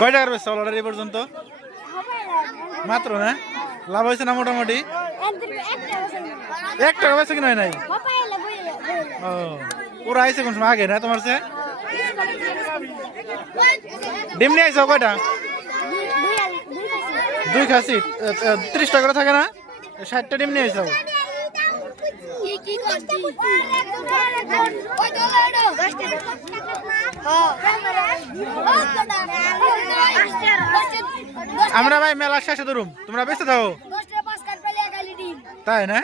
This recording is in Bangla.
কয় টাকার বেচছো অলরেডি এই পর্যন্ত? মাত্র না? লাভ হয়েছে না মোটামুটি? 1 টাকা বেচে কিনা হয় নাই? ও ওরা আইসে কোন সময় আগে না তোমার সে? ডিম নিয়ে আইসো কয়টা? 2 খাসি 30 টাকা করে থাকে না? 60টা ডিম নিয়ে আইসো। আমরা ভাই মেলার শেষে ধরুম, তোমরা বেঁচে থাকো তাই না?